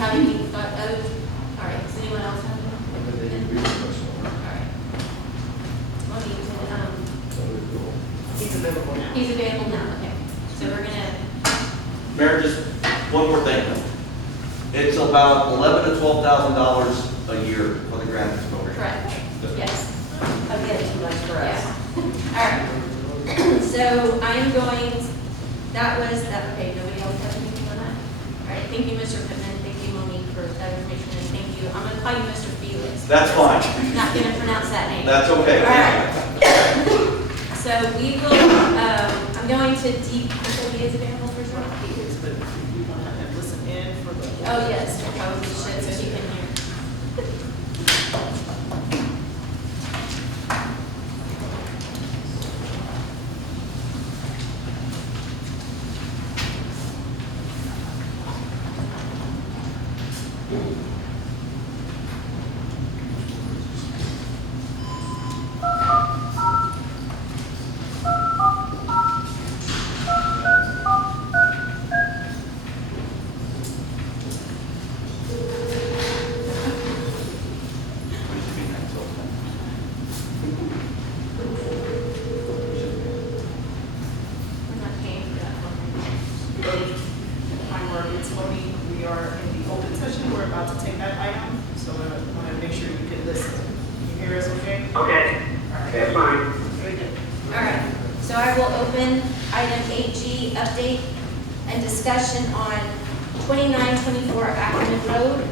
have any thought? Oh, all right. Does anyone else have any? All right. Well, He's available now. he's available now. Okay. So we're gonna. Mayor, just one more thing. It's about $11,000 to $12,000 a year for the grant program. Correct. Yes. Again, too much for us. Yeah. All right. So I am going. That was that. Okay. Nobody else has anything on that. All right. Thank you, Mr. Pittman. Thank you, Monique, for that information, and thank you. I'm going to call you Mr. Felix. That's fine. Not going to pronounce that name. That's okay. All right. So we will. I'm going to deep. So he is available for sure. He is, but we want to have him listen in for the. Oh yes, I probably should so she can hear. We're not paying for that one. My word, it's Monique. We are in the open session. We're about to take that item, so I want to make sure you can listen. Can you hear us okay? Okay, All right. that's fine. Very good. All right, so I will open item 8G, update and discussion on 2924 Ackerman Road.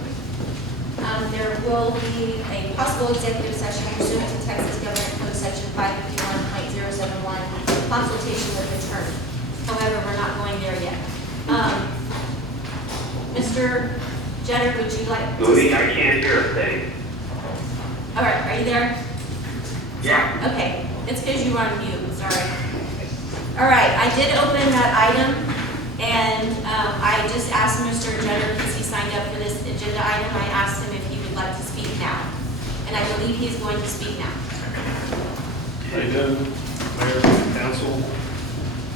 There will be a possible executive session pursuant to Texas Government Code Section 551.071, consultation with attorney. However, we're not going there yet. Mr. Jetter, would you like to? Louis, I can't hear a thing. All right, are you there? Yeah. Okay, it's because you were on mute, sorry. All right, I did open that item, and I just asked Mr. Jetter, because he signed up for this agenda item, I asked him if he would like to speak now. And I believe he's going to speak now. How you doing, Mayor, Council,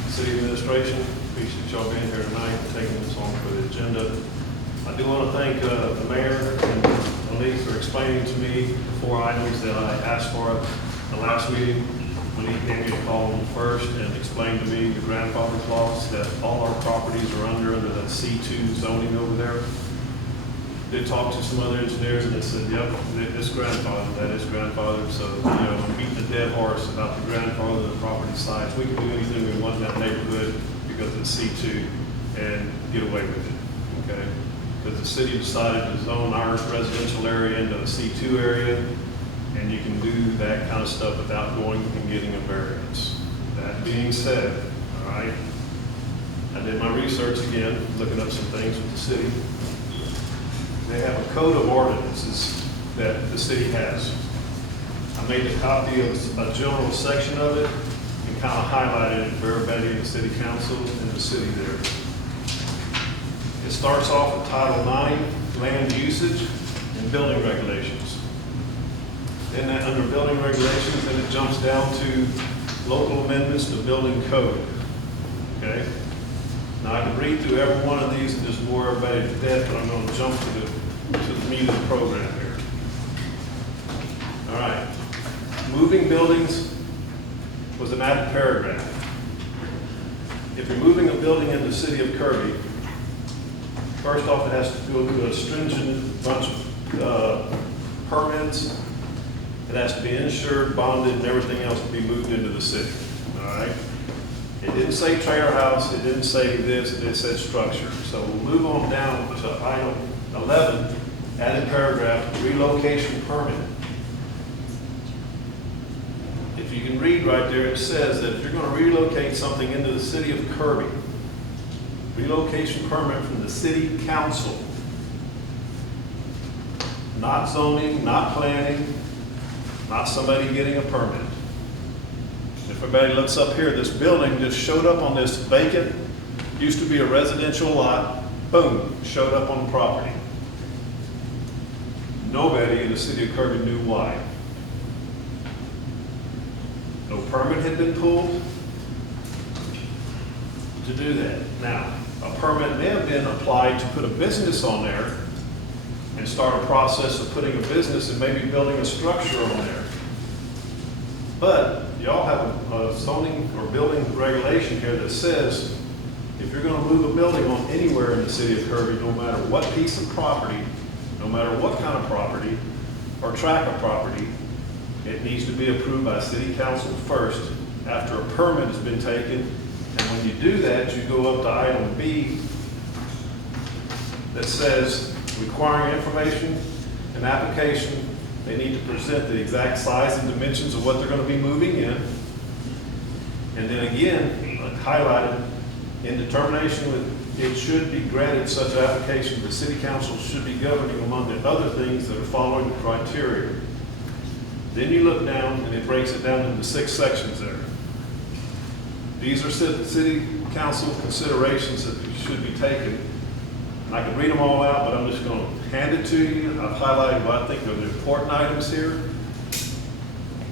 City Administration? Appreciate y'all being here tonight and taking this on for the agenda. I do want to thank the Mayor and Monique for explaining to me the 4 items that I asked for at the last meeting. Monique gave me a call on the first and explained to me the grandfather clause that all our properties are under that C2 zoning over there. Did talk to some other engineers and they said, yep, it's grandfather, that is grandfather. So, I'm beating a dead horse about the grandfather of the property size. We can do anything we want in that neighborhood because it's C2 and get away with it, okay? Because the city decided to zone our residential area into a C2 area, and you can do that kind of stuff without going and getting a variance. That being said, all right, I did my research again, looking up some things with the city. They have a code of ordinances that the city has. I made a copy of a general section of it and kind of highlighted it for everybody in the city council and the city there. It starts off with Title IX, land usage and building regulations. Then that under building regulations, then it jumps down to local amendments to building code, okay? Now I could read through every one of these and just bore everybody to death, but I'm going to jump to the meat of the program here. All right, moving buildings was an added paragraph. If you're moving a building in the city of Kirby, first off, it has to go through a stringent bunch of permits. It has to be insured, bonded, and everything else to be moved into the city, all right? It didn't say trailer house, it didn't say this, it said structure. So we'll move on down to item 11, added paragraph, relocation permit. If you can read right there, it says that if you're going to relocate something into the city of Kirby, relocation permit from the city council, not zoning, not planning, not somebody getting a permit. If everybody looks up here, this building just showed up on this vacant, used to be a residential lot, boom, showed up on the property. Nobody in the city of Kirby knew why. No permit had been pulled to do that. Now, a permit may have been applied to put a business on there and start a process of putting a business and maybe building a structure on there. But y'all have a zoning or building regulation here that says if you're gonna move a building on anywhere in the city of Kirby, no matter what piece of property, no matter what kind of property or tract of property, it needs to be approved by city council first after a permit has been taken. And when you do that, you go up to item B that says requiring information and application. They need to present the exact size and dimensions of what they're going to be moving in. And then again, highlighted, in determination that it should be granted such application, the city council should be governing among the other things that are following the criteria. Then you look down and it breaks it down into 6 sections there. These are city council considerations that should be taken. And I can read them all out, but I'm just going to hand it to you. I've highlighted what I think are the important items here.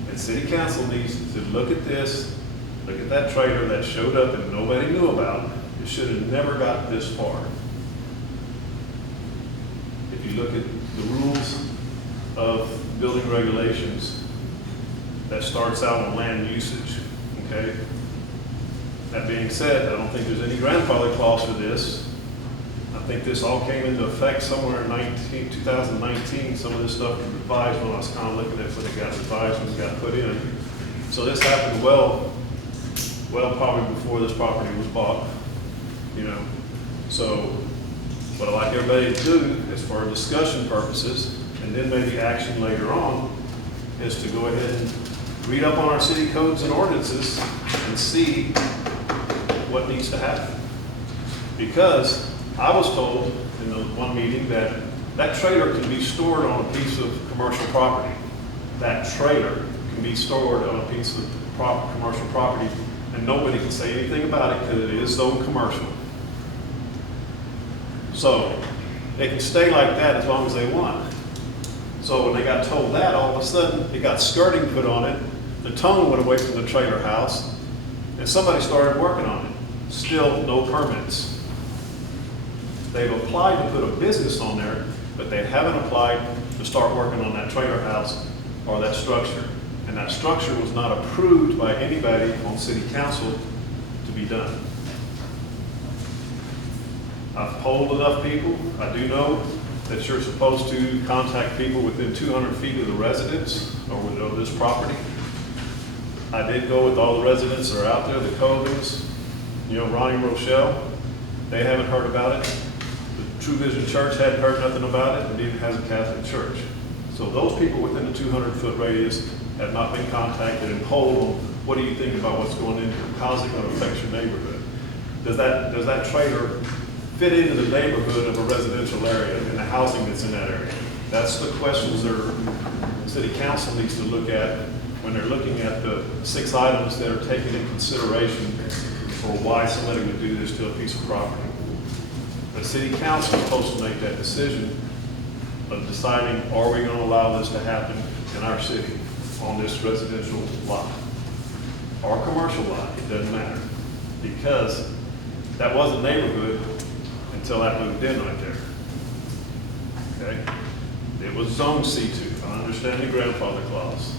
And city council needs to look at this, look at that trailer that showed up and nobody knew about. It should have never got this far. If you look at the rules of building regulations, that starts out on land usage, okay? That being said, I don't think there's any grandfather clause for this. I think this all came into effect somewhere in 2019. Some of this stuff was revised when I was kind of looking at when it got revised and got put in. So this happened well probably before this property was bought, you know. So what I'd like everybody to do is for discussion purposes and then maybe action later on is to go ahead and read up on our city codes and ordinances and see what needs to happen. Because I was told in the one meeting that that trailer can be stored on a piece of commercial property. That trailer can be stored on a piece of commercial property and nobody can say anything about it because it is zoned commercial. So they can stay like that as long as they want. So when they got told that, all of a sudden it got skirting put on it, the tongue went away from the trailer house, and somebody started working on it. Still no permits. They've applied to put a business on there, but they haven't applied to start working on that trailer house or that structure. And that structure was not approved by anybody on city council to be done. I've polled enough people. I do know that you're supposed to contact people within 200 feet of the residence or this property. I did go with all the residents that are out there, the Covens, you know, Ronnie Rochelle. They haven't heard about it. The True Vision Church hadn't heard nothing about it, and neither has the Catholic Church. So those people within the 200-foot radius have not been contacted and polled on what do you think about what's going in here? How's it going to affect your neighborhood? Does that trailer fit into the neighborhood of a residential area and the housing that's in that area? That's the questions that city council needs to look at when they're looking at the 6 items that are taken in consideration for why somebody would do this to a piece of property. The city council is supposed to make that decision of deciding, are we going to allow this to happen in our city on this residential lot or commercial lot? It doesn't matter, because that was a neighborhood until that moved in right there. Okay? It was zone C2. I understand the grandfather clause.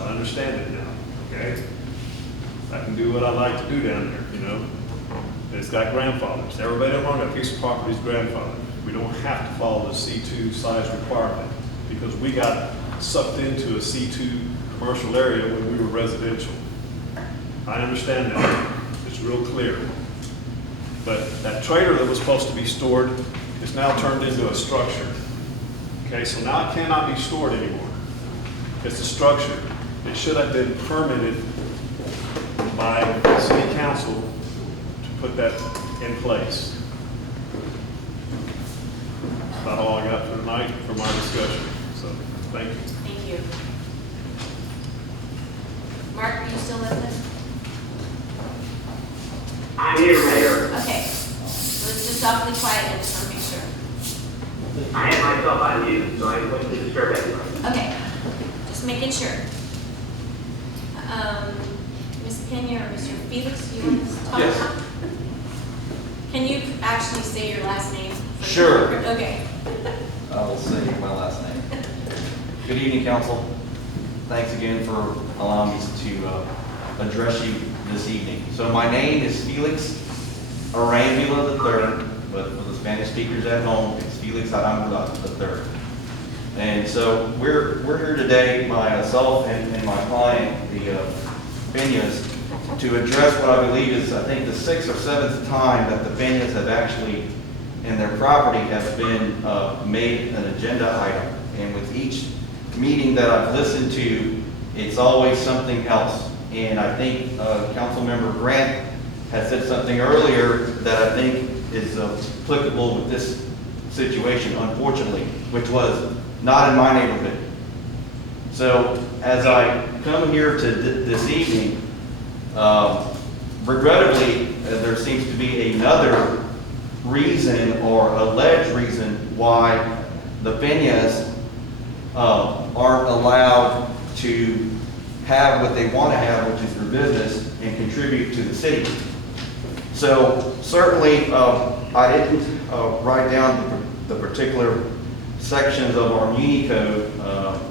I understand it now. Okay? I can do what I like to do down there, you know. It's got grandfathers. Everybody on that piece of property is grandfathered. We don't have to follow the C2 size requirement because we got sucked into a C2 commercial area when we were residential. I understand that. It's real clear. But that trailer that was supposed to be stored is now turned into a structure. Okay, so now it cannot be stored anymore. It's a structure. It should have been permitted by the city council to put that in place. That's about all I got for tonight for my discussion. So, thank you. Thank you. Mark, are you still with us? I'm here, Mayor. Okay. So it's just awfully quiet, I just want to make sure. I had myself on mute, so I wouldn't disturb anyone. Okay, just making sure. Ms. Pena or Mr. Felix, you want to talk? Yes. Can you actually say your last name? Sure. Okay. say my last name. Good evening, council. Thanks again for allowing me to address you this evening. So my name is Felix Arambula III, but for the Spanish speakers at home, it's Felix Arambula III. And so we're here today, myself and my client, the Peñas, to address what I believe is, I think, the 6th or 7th time that the Peñas have actually, and their property has been made an agenda item. And with each meeting that I've listened to, it's always something else. And I think Councilmember Grant had said something earlier that I think is applicable with this situation, unfortunately, which was not in my neighborhood. So as I come here to this evening, regrettably, there seems to be another reason or alleged reason why the Peñas aren't allowed to have what they want to have, which is their business, and contribute to the city. So certainly, I didn't write down the particular sections of our muni code,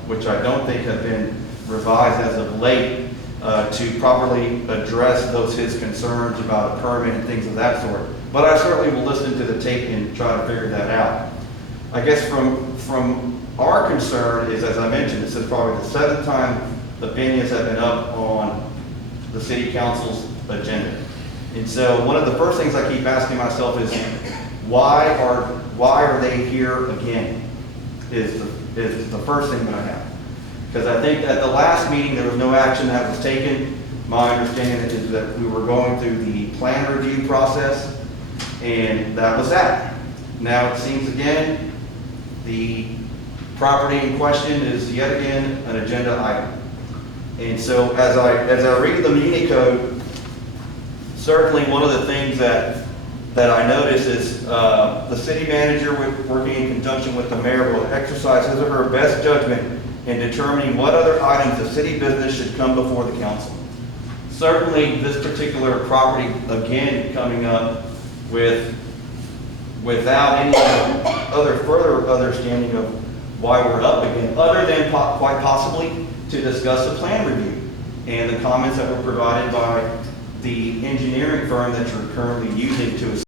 which I don't think have been revised as of late, to properly address his concerns about a permit and things of that sort. But I certainly will listen to the tape and try to figure that out. I guess from our concern is, as I mentioned, this is probably the 7th time the Peñas have been up on the city council's agenda. And so one of the first things I keep asking myself is, why are they here again? Is the first thing that I have. Because I think at the last meeting there was no action that was taken. My understanding is that we were going through the plan review process, and that was that. Now it seems again, the property in question is yet again an agenda item. And so as I read the muni code, certainly one of the things that I notice is the city manager, working in conjunction with the mayor, will exercise his or her best judgment in determining what other items of city business should come before the council. Certainly, this particular property, again, coming up without any further understanding of why we're up again, other than quite possibly to discuss a plan review and the comments that were provided by the engineering firm that you're currently using to